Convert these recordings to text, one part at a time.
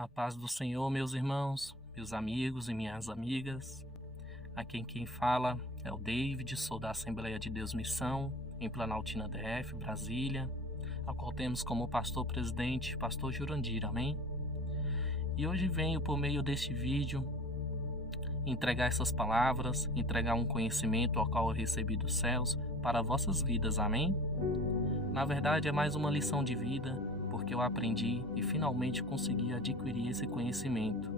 A paz do Senhor, meus irmãos, meus amigos e minhas amigas. Aqui quem fala é o David, sou da Assembleia de Deus Missão, em Planaltina DF, Brasília, a qual temos como pastor presidente, pastor Jurandir, amém? E hoje venho por meio deste vídeo entregar essas palavras, entregar um conhecimento ao qual eu recebi dos céus para vossas vidas, amém? Na verdade é mais uma lição de vida, porque eu aprendi e finalmente consegui adquirir esse conhecimento.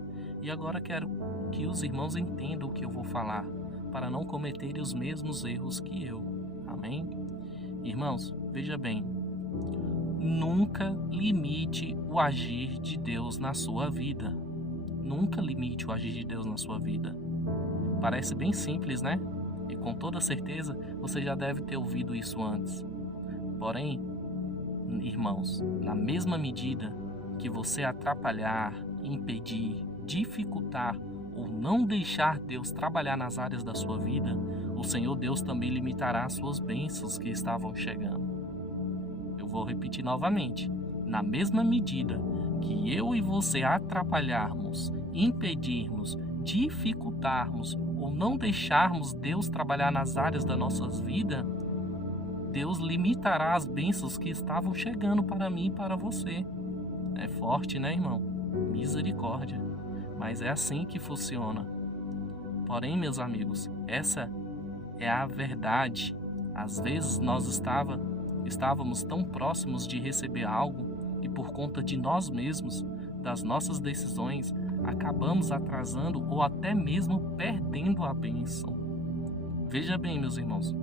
E agora quero que os irmãos entendam o que eu vou falar, para não cometerem os mesmos erros que eu. Amém? Irmãos, veja bem, nunca limite o agir de Deus na sua vida. Nunca limite o agir de Deus na sua vida. Parece bem simples, né? E com toda certeza você já deve ter ouvido isso antes. Porém, irmãos, na mesma medida que você atrapalhar, impedir, dificultar ou não deixar Deus trabalhar nas áreas da sua vida, o Senhor Deus também limitará as suas bênçãos que estavam chegando. Eu vou repetir novamente. Na mesma medida que eu e você atrapalharmos, impedirmos, dificultarmos ou não deixarmos Deus trabalhar nas áreas das nossas vidas, Deus limitará as bênçãos que estavam chegando para mim e para você. É forte, né, irmão? Misericórdia. Mas é assim que funciona. Porém, meus amigos, essa é a verdade. Às vezes nós estávamos tão próximos de receber algo e por conta de nós mesmos, das nossas decisões, acabamos atrasando ou até mesmo perdendo a bênção. Veja bem, meus irmãos,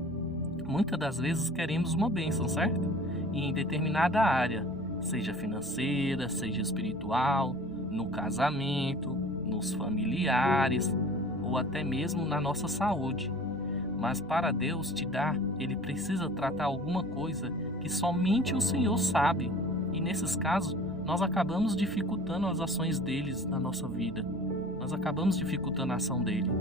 muitas das vezes queremos uma bênção, certo? E em determinada área, seja financeira, seja espiritual, no casamento, nos familiares ou até mesmo na nossa saúde. Mas para Deus te dar, Ele precisa tratar alguma coisa que somente o Senhor sabe. E nesses casos, nós acabamos dificultando as ações deles na nossa vida. Nós acabamos dificultando a ação dele.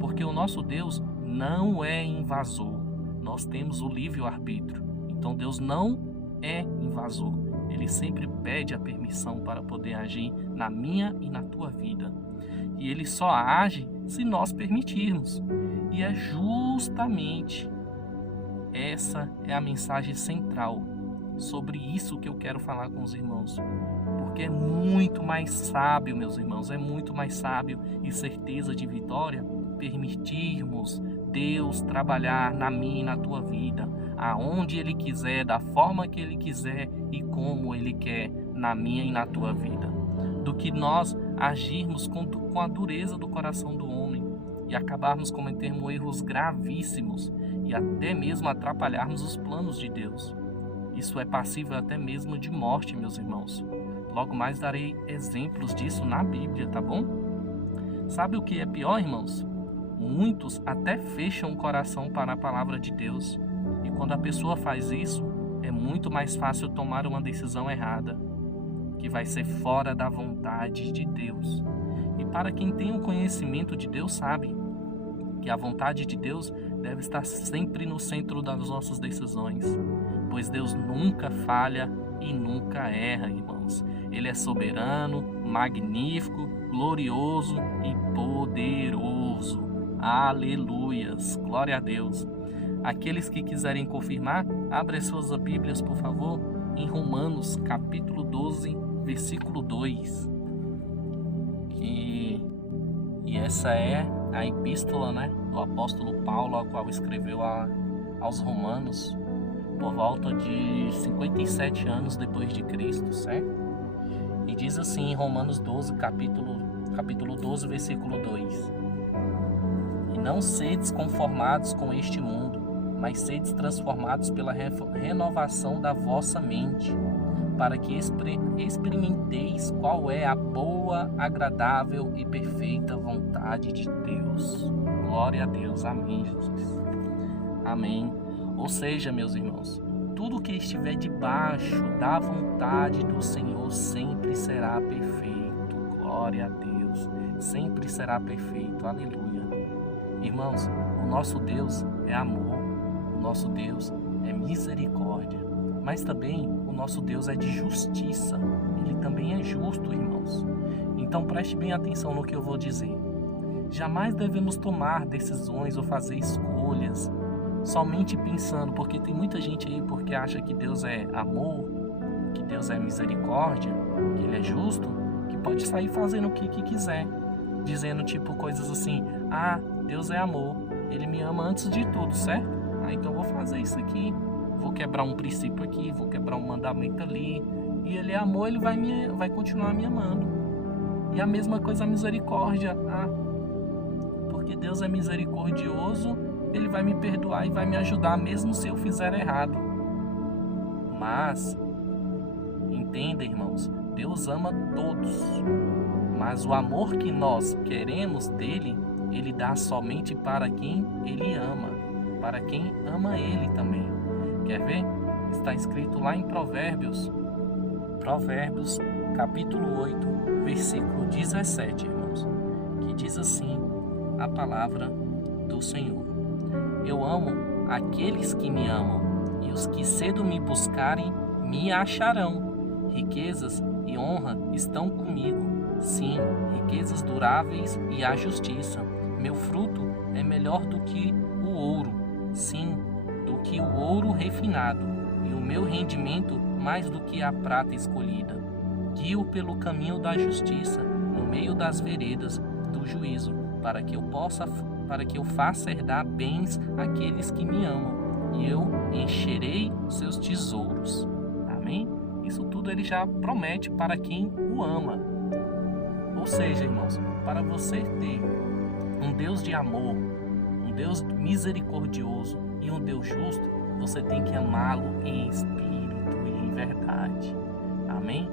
Porque o nosso Deus não é invasor. Nós temos o livre-arbítrio. Então Deus não é invasor. Ele sempre pede a permissão para poder agir na minha e na tua vida. E Ele só age se nós permitirmos. E é justamente essa é a mensagem central. Sobre isso que eu quero falar com os irmãos. Porque é muito mais sábio, meus irmãos, é muito mais sábio e certeza de vitória permitirmos Deus trabalhar na minha e na tua vida, aonde Ele quiser, da forma que Ele quiser e como Ele quer na minha e na tua vida, do que nós agirmos com a dureza do coração do homem e acabarmos cometendo erros gravíssimos e até mesmo atrapalharmos os planos de Deus. Isso é passível até mesmo de morte, meus irmãos. Logo mais darei exemplos disso na Bíblia, tá bom? Sabe o que é pior, irmãos? Muitos até fecham o coração para a palavra de Deus. E quando a pessoa faz isso, é muito mais fácil tomar uma decisão errada, que vai ser fora da vontade de Deus. E para quem tem o conhecimento de Deus sabe que a vontade de Deus deve estar sempre no centro das nossas decisões, pois Deus nunca falha e nunca erra, irmãos. Ele é soberano, magnífico, glorioso e poderoso. Aleluias, glória a Deus. Aqueles que quiserem confirmar, abrem suas Bíblias, por favor, em Romanos, capítulo 12, versículo 2. E essa é a epístola, né, do apóstolo Paulo, a qual escreveu aos Romanos, por volta de 57 anos depois de Cristo, certo? E diz assim em Romanos 12, capítulo 12, versículo 2. E não sedes conformados com este mundo, mas sedes transformados pela renovação da vossa mente, para que experimenteis qual é a boa, agradável e perfeita vontade de Deus. Glória a Deus, amém, Jesus. Amém. Ou seja, meus irmãos, tudo que estiver debaixo da vontade do Senhor sempre será perfeito. Glória a Deus. Sempre será perfeito. Aleluia. Irmãos, o nosso Deus é amor. O nosso Deus é misericórdia. Mas também o nosso Deus é de justiça. Ele também é justo, irmãos. Então preste bem atenção no que eu vou dizer. Jamais devemos tomar decisões ou fazer escolhas somente pensando, porque tem muita gente aí porque acha que Deus é amor, que Deus é misericórdia, que Ele é justo, que pode sair fazendo o que quiser, dizendo tipo coisas assim: ah, Deus é amor, Ele me ama antes de tudo, certo? Ah, então eu vou fazer isso aqui, vou quebrar um princípio aqui, vou quebrar um mandamento ali, e Ele é amor, Ele vai continuar me amando. E a mesma coisa a misericórdia, porque Deus é misericordioso, Ele vai me perdoar e vai me ajudar mesmo se eu fizer errado. Mas, entenda, irmãos, Deus ama todos, mas o amor que nós queremos dele, Ele dá somente para quem Ele ama, para quem ama Ele também. Quer ver? Está escrito lá em Provérbios capítulo 8, versículo 17, irmãos, que diz assim a palavra do Senhor: eu amo aqueles que me amam, e os que cedo me buscarem me acharão. Riquezas e honra estão comigo, sim, riquezas duráveis e a justiça. Meu fruto é melhor do que o ouro, sim, do que o ouro refinado, e o meu rendimento mais do que a prata escolhida. Guio pelo caminho da justiça, no meio das veredas do juízo, para que eu faça herdar bens àqueles que me amam, e eu encherei os seus tesouros. Amém? Isso tudo Ele já promete para quem o ama. Ou seja, irmãos, para você ter um Deus de amor, um Deus misericordioso e um Deus justo, você tem que amá-lo em espírito e em verdade. Amém?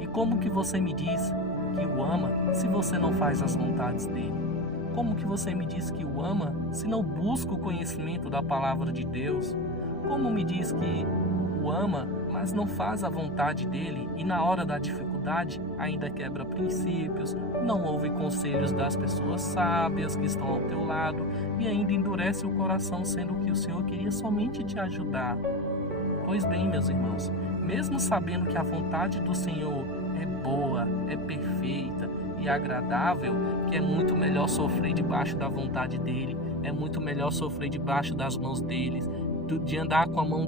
E como que você me diz que o ama se você não faz as vontades dele? Como que você me diz que o ama se não busca o conhecimento da palavra de Deus? Como me diz que o ama, mas não faz a vontade dele e na hora da dificuldade ainda quebra princípios, não ouve conselhos das pessoas sábias que estão ao teu lado e ainda endurece o coração, sendo que o Senhor queria somente te ajudar? Pois bem, meus irmãos, mesmo sabendo que a vontade do Senhor é boa, é perfeita e agradável, que é muito melhor sofrer debaixo da vontade dele, é muito melhor sofrer debaixo das mãos dele, de andar com a mão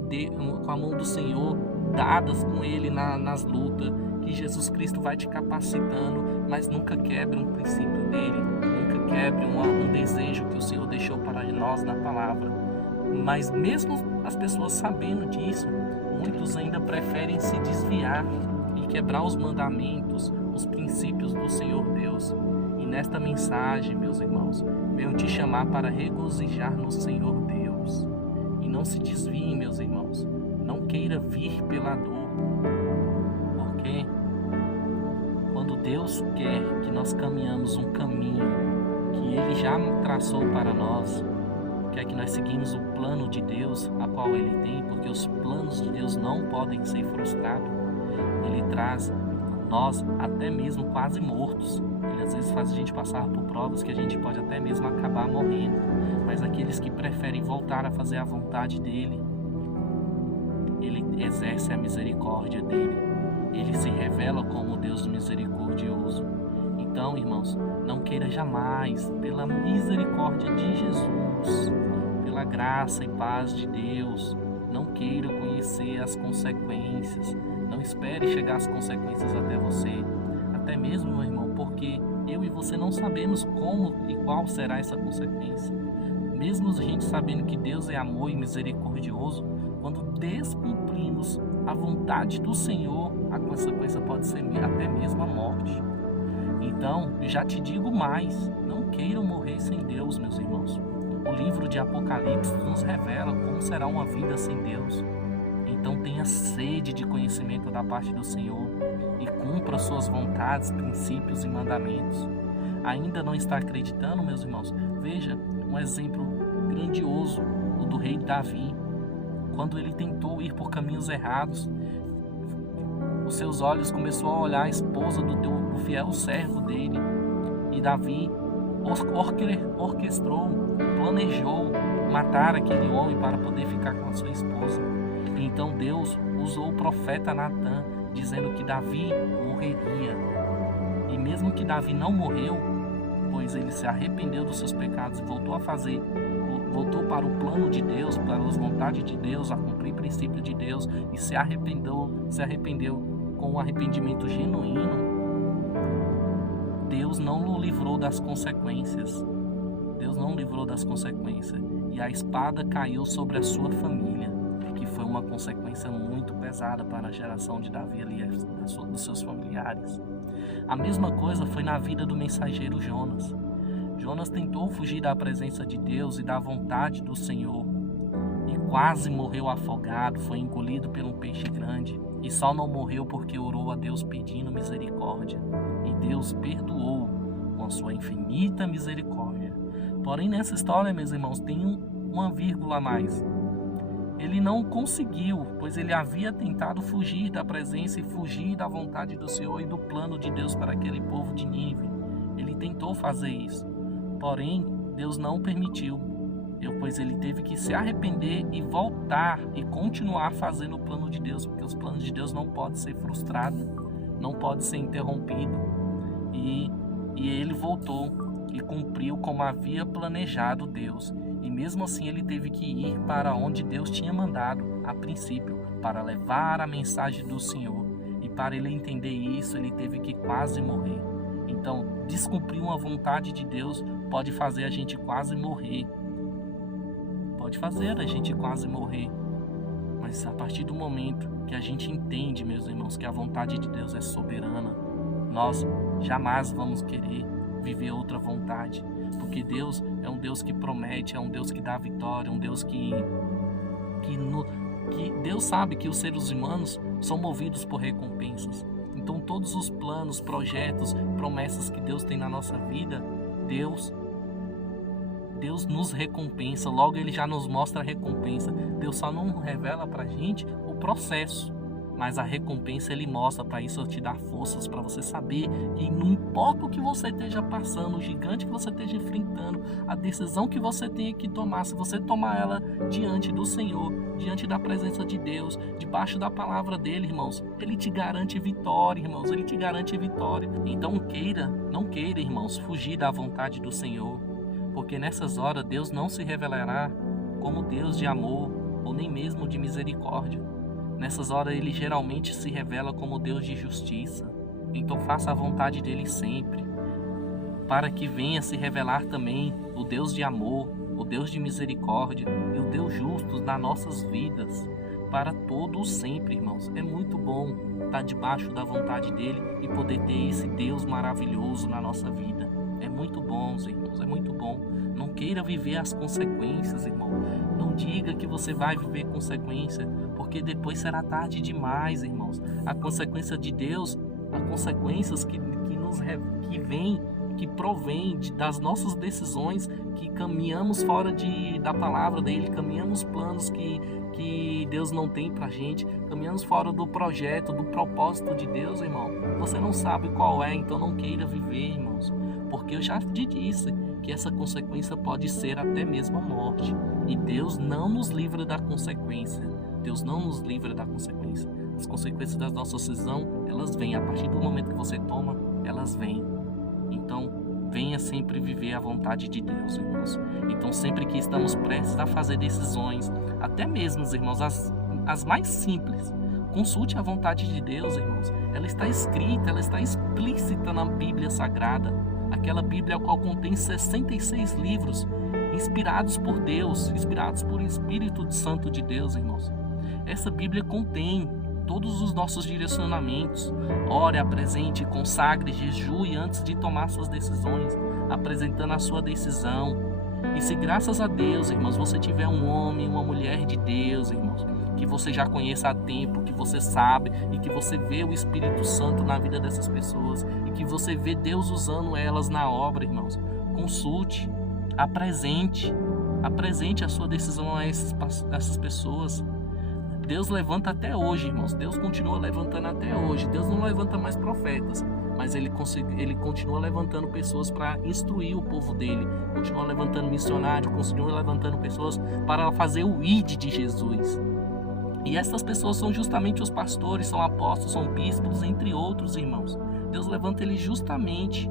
do Senhor dadas com ele nas lutas, que Jesus Cristo vai te capacitando, mas nunca quebre um princípio dele, nunca quebre um desejo que o Senhor deixou para nós na palavra. Mas mesmo as pessoas sabendo disso, muitos ainda preferem se desviar e quebrar os mandamentos, os princípios do Senhor Deus. E nesta mensagem, meus irmãos, venho te chamar para regozijar no Senhor Deus. E não se desvie, meus irmãos. Não queira vir pela dor. Porque quando Deus quer que nós caminhamos um caminho que Ele já traçou para nós, quer que nós seguimos o plano de Deus, a qual Ele tem, porque os planos de Deus não podem ser frustrados. Ele traz nós até mesmo quase mortos. Ele às vezes faz a gente passar por provas que a gente pode até mesmo acabar morrendo. Mas aqueles que preferem voltar a fazer a vontade dEle, Ele exerce a misericórdia dEle. Ele se revela como Deus misericordioso. Então, irmãos, não queira jamais, pela misericórdia de Jesus, pela graça e paz de Deus, não queira conhecer as consequências. Não espere chegar as consequências até você. Até mesmo, meu irmão, porque eu e você não sabemos como e qual será essa consequência. Mesmo a gente sabendo que Deus é amor e misericordioso, quando descumprimos a vontade do Senhor, a consequência pode ser até mesmo a morte. Então, já te digo mais, não queiram morrer sem Deus, meus irmãos. O livro de Apocalipse nos revela como será uma vida sem Deus. Então tenha sede de conhecimento da parte do Senhor e cumpra suas vontades, princípios e mandamentos. Ainda não está acreditando, meus irmãos? Veja um exemplo grandioso, o do rei Davi. Quando ele tentou ir por caminhos errados, os seus olhos começou a olhar a esposa do fiel servo dele. E Davi orquestrou, planejou matar aquele homem para poder ficar com a sua esposa. Então Deus usou o profeta Natã, dizendo que Davi morreria. mesmo que Davi não morreu, pois ele se arrependeu dos seus pecados e voltou para o plano de Deus, para as vontades de Deus, a cumprir princípios de Deus, e se arrependeu com um arrependimento genuíno, Deus não o livrou das consequências. Deus não o livrou das consequências. E a espada caiu sobre a sua família, que foi uma consequência muito pesada para a geração de Davi ali, dos seus familiares. A mesma coisa foi na vida do mensageiro Jonas. Jonas tentou fugir da presença de Deus e da vontade do Senhor, e quase morreu afogado, foi engolido por um peixe grande, e só não morreu porque orou a Deus pedindo misericórdia, e Deus perdoou com a sua infinita misericórdia. Porém, nessa história, meus irmãos, tem uma vírgula a mais. Ele não conseguiu, pois ele havia tentado fugir da presença e fugir da vontade do Senhor e do plano de Deus para aquele povo de Nínive. Ele tentou fazer isso, porém Deus não permitiu, pois ele teve que se arrepender e voltar e continuar fazendo o plano de Deus, porque os planos de Deus não podem ser frustrados, não podem ser interrompidos. E ele voltou e cumpriu como havia planejado Deus. E mesmo assim ele teve que ir para onde Deus tinha mandado a princípio, para levar a mensagem do Senhor. E para ele entender isso, ele teve que quase morrer. Então, descumprir uma vontade de Deus pode fazer a gente quase morrer. Pode fazer a gente quase morrer. Mas a partir do momento que a gente entende, meus irmãos, que a vontade de Deus é soberana, nós jamais vamos querer viver outra vontade. Porque Deus é um Deus que promete, é um Deus que dá vitória, é um Deus que Deus sabe que os seres humanos são movidos por recompensas. Então todos os planos, projetos, promessas que Deus tem na nossa vida, Deus nos recompensa, logo Ele já nos mostra a recompensa. Deus só não revela pra gente o processo, mas a recompensa Ele mostra. Para isso eu te dar forças, para você saber que não importa o que você esteja passando, o gigante que você esteja enfrentando, a decisão que você tenha que tomar, se você tomar ela diante do Senhor, diante da presença de Deus, debaixo da palavra dele, irmãos, Ele te garante vitória, irmãos, Ele te garante vitória. Então não queira, irmãos, fugir da vontade do Senhor, porque nessas horas Deus não se revelará como Deus de amor ou nem mesmo de misericórdia. Nessas horas Ele geralmente se revela como Deus de justiça. Então faça a vontade dele sempre, para que venha se revelar também o Deus de amor, o Deus de misericórdia e o Deus justo nas nossas vidas, para todos sempre, irmãos. É muito bom estar debaixo da vontade dele e poder ter esse Deus maravilhoso na nossa vida. É muito bom, irmãos, é muito bom. Não queira viver as consequências, irmão. Não diga que você vai viver consequência, porque depois será tarde demais, irmãos. A consequência de Deus, as consequências que provém das nossas decisões, que caminhamos fora da palavra dele, caminhamos planos que Deus não tem pra gente, caminhamos fora do projeto, do propósito de Deus, irmão. Você não sabe qual é, então não queira viver, irmãos. Porque eu já te disse que essa consequência pode ser até mesmo a morte. E Deus não nos livra da consequência. Deus não nos livra da consequência. As consequências da nossa decisão, elas vêm. A partir do momento que você toma, elas vêm. Então, venha sempre viver a vontade de Deus, irmãos. Então, sempre que estamos prestes a fazer decisões, até mesmo, irmãos, as mais simples, consulte a vontade de Deus, irmãos. Ela está escrita, ela está explícita na Bíblia Sagrada. Aquela Bíblia a qual contém 66 livros, inspirados por Deus, inspirados por Espírito Santo de Deus, irmãos. Essa Bíblia contém todos os nossos direcionamentos. Ore, apresente, consagre, jejue antes de tomar suas decisões, apresentando a sua decisão. E se graças a Deus, irmãos, você tiver um homem, uma mulher de Deus, irmãos, que você já conheça há tempo, que você sabe e que você vê o Espírito Santo na vida dessas pessoas e que você vê Deus usando elas na obra, irmãos, consulte, apresente a sua decisão a essas pessoas. Deus levanta até hoje, irmãos. Deus continua levantando até hoje. Deus não levanta mais profetas, mas Ele continua levantando pessoas para instruir o povo dele. Continua levantando missionários, continua levantando pessoas para fazer o ID de Jesus. E essas pessoas são justamente os pastores, são apóstolos, são bispos, entre outros, irmãos. Deus levanta ele justamente.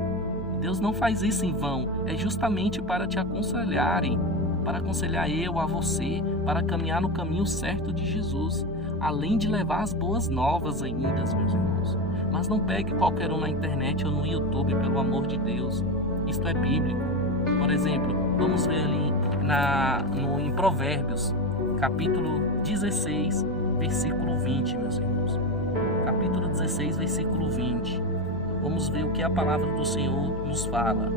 Deus não faz isso em vão, é justamente para te aconselharem, para aconselhar eu a você, para caminhar no caminho certo de Jesus, além de levar as boas novas ainda, meus irmãos. Mas não pegue qualquer um na internet ou no YouTube, pelo amor de Deus. Isto é bíblico. Por exemplo, vamos ver ali em Provérbios, capítulo 16, versículo 20, meus irmãos. Capítulo 16, versículo 20. Vamos ver o que a palavra do Senhor nos fala.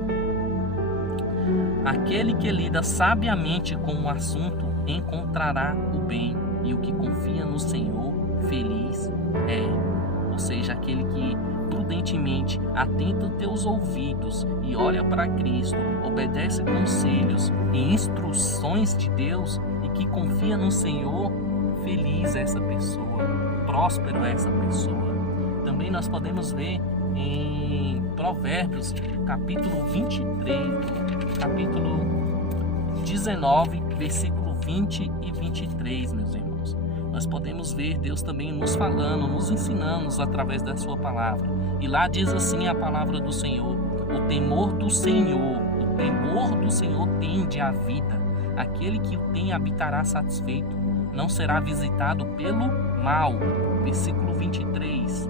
Aquele que lida sabiamente com o assunto encontrará o bem, e o que confia no Senhor, feliz é. Ou seja, aquele que prudentemente atenta os teus ouvidos e olha para Cristo, obedece conselhos e instruções de Deus e que confia no Senhor, feliz é essa pessoa, próspero é essa pessoa. Também nós podemos ver em Provérbios, capítulo 19, versículo 20 e 23, meus irmãos. Nós podemos ver Deus também nos falando, nos ensinando através da sua palavra. E lá diz assim a palavra do Senhor: o temor do Senhor tende à vida. Aquele que o tem habitará satisfeito, não será visitado pelo mal. Versículo 23.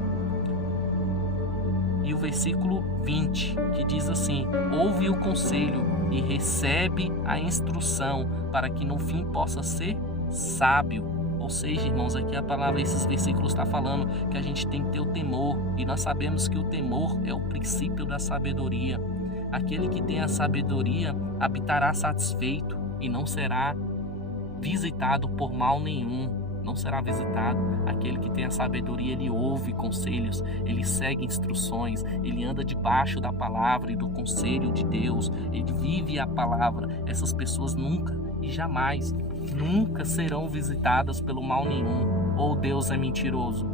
E o versículo 20, que diz assim: ouve o conselho e recebe a instrução, para que no fim possa ser sábio. Ou seja, irmãos, aqui a palavra, esses versículos está falando que a gente tem que ter o temor, e nós sabemos que o temor é o princípio da sabedoria. Aquele que tem a sabedoria habitará satisfeito e não será visitado por mal nenhum. Não será visitado. Aquele que tem a sabedoria, ele ouve conselhos, ele segue instruções, ele anda debaixo da palavra e do conselho de Deus, ele vive a palavra. Essas pessoas nunca e jamais, nunca serão visitadas pelo mal nenhum. Ou Deus é mentiroso?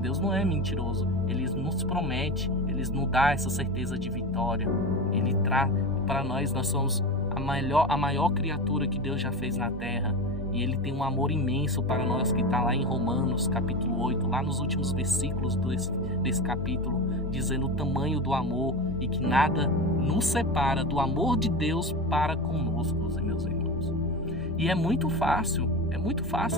Deus não é mentiroso. Ele nos promete, ele nos dá essa certeza de vitória. Ele traz para nós somos a maior criatura que Deus já fez na terra. E Ele tem um amor imenso para nós, que está lá em Romanos, capítulo 8, lá nos últimos versículos desse capítulo, dizendo o tamanho do amor e que nada nos separa do amor de Deus para conosco, meus irmãos. E é muito fácil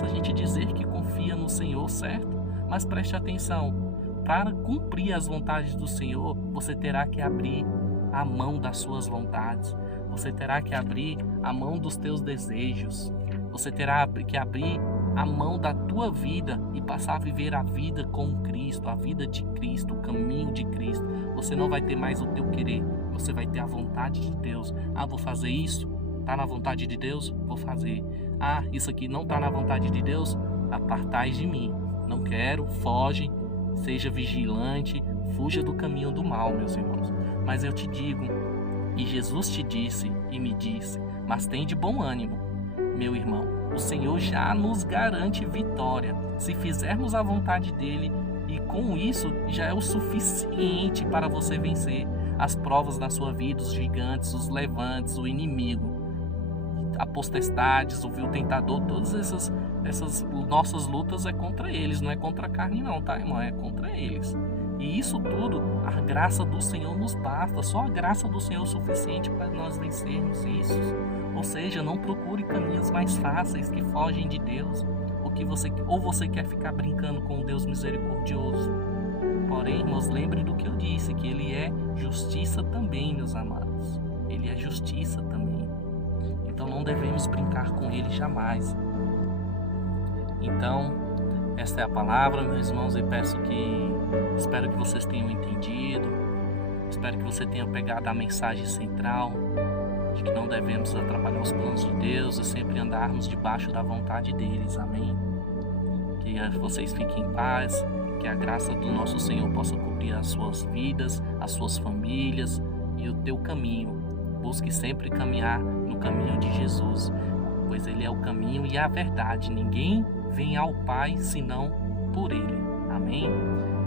a gente dizer que confia no Senhor, certo? Mas preste atenção, para cumprir as vontades do Senhor, você terá que abrir a mão das suas vontades, você terá que abrir a mão dos teus desejos. Você terá que abrir a mão da tua vida e passar a viver a vida com Cristo, a vida de Cristo, o caminho de Cristo. Você não vai ter mais o teu querer, você vai ter a vontade de Deus. Ah, vou fazer isso? Está na vontade de Deus? Vou fazer. Ah, isso aqui não está na vontade de Deus? Apartai de mim. Não quero, foge, seja vigilante, fuja do caminho do mal, meus irmãos. Mas eu te digo, e Jesus te disse e me disse, mas tem de bom ânimo. Meu irmão, o Senhor já nos garante vitória se fizermos a vontade dEle, e com isso já é o suficiente para você vencer as provas da sua vida, os gigantes, os levantes, o inimigo, a potestades, o vil tentador. Todas essas nossas lutas é contra eles, não é contra a carne não, tá, irmão? É contra eles. E isso tudo, a graça do Senhor nos basta. Só a graça do Senhor é o suficiente para nós vencermos isso. Ou seja, não procure caminhos mais fáceis que fogem de Deus, ou você quer ficar brincando com o Deus misericordioso. Porém, irmãos, lembre do que eu disse, que Ele é justiça também, meus amados. Ele é justiça também. Então não devemos brincar com Ele jamais. Então, esta é a palavra, meus irmãos, e espero que vocês tenham entendido, espero que você tenha pegado a mensagem central, de que não devemos atrapalhar os planos de Deus e sempre andarmos debaixo da vontade deles, amém? Que vocês fiquem em paz, que a graça do nosso Senhor possa cobrir as suas vidas, as suas famílias e o teu caminho. Busque sempre caminhar no caminho de Jesus, pois Ele é o caminho e a verdade. Ninguém vem ao Pai senão por Ele, amém?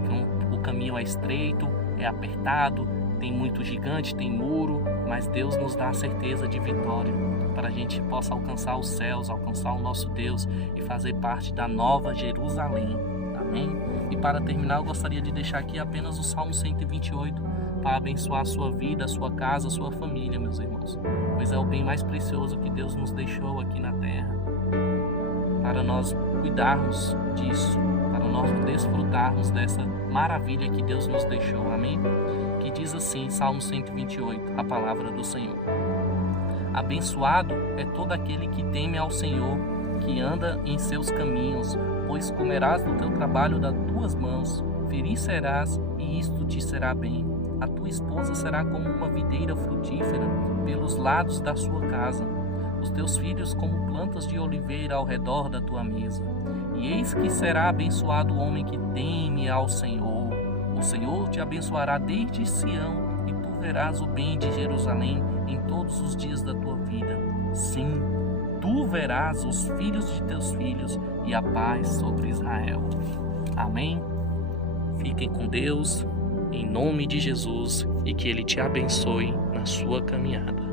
Então, o caminho é estreito, é apertado, tem muito gigante, tem muro, mas Deus nos dá a certeza de vitória, para a gente possa alcançar os céus, alcançar o nosso Deus e fazer parte da nova Jerusalém, amém? Amém? E para terminar, eu gostaria de deixar aqui apenas o Salmo 128 para abençoar a sua vida, a sua casa, a sua família, meus irmãos. Pois é o bem mais precioso que Deus nos deixou aqui na terra. Para nós cuidarmos disso, para nós desfrutarmos dessa maravilha que Deus nos deixou. Amém? Que diz assim, Salmo 128, a palavra do Senhor. Abençoado é todo aquele que teme ao Senhor, que anda em seus caminhos, pois comerás do teu trabalho das tuas mãos, feliz serás e isto te será bem. A tua esposa será como uma videira frutífera pelos lados da sua casa, os teus filhos como plantas de oliveira ao redor da tua mesa. E eis que será abençoado o homem que teme ao Senhor. O Senhor te abençoará desde Sião, e tu verás o bem de Jerusalém em todos os dias da tua vida. Sim, tu verás os filhos de teus filhos e a paz sobre Israel. Amém? Fiquem com Deus, em nome de Jesus, e que Ele te abençoe na sua caminhada.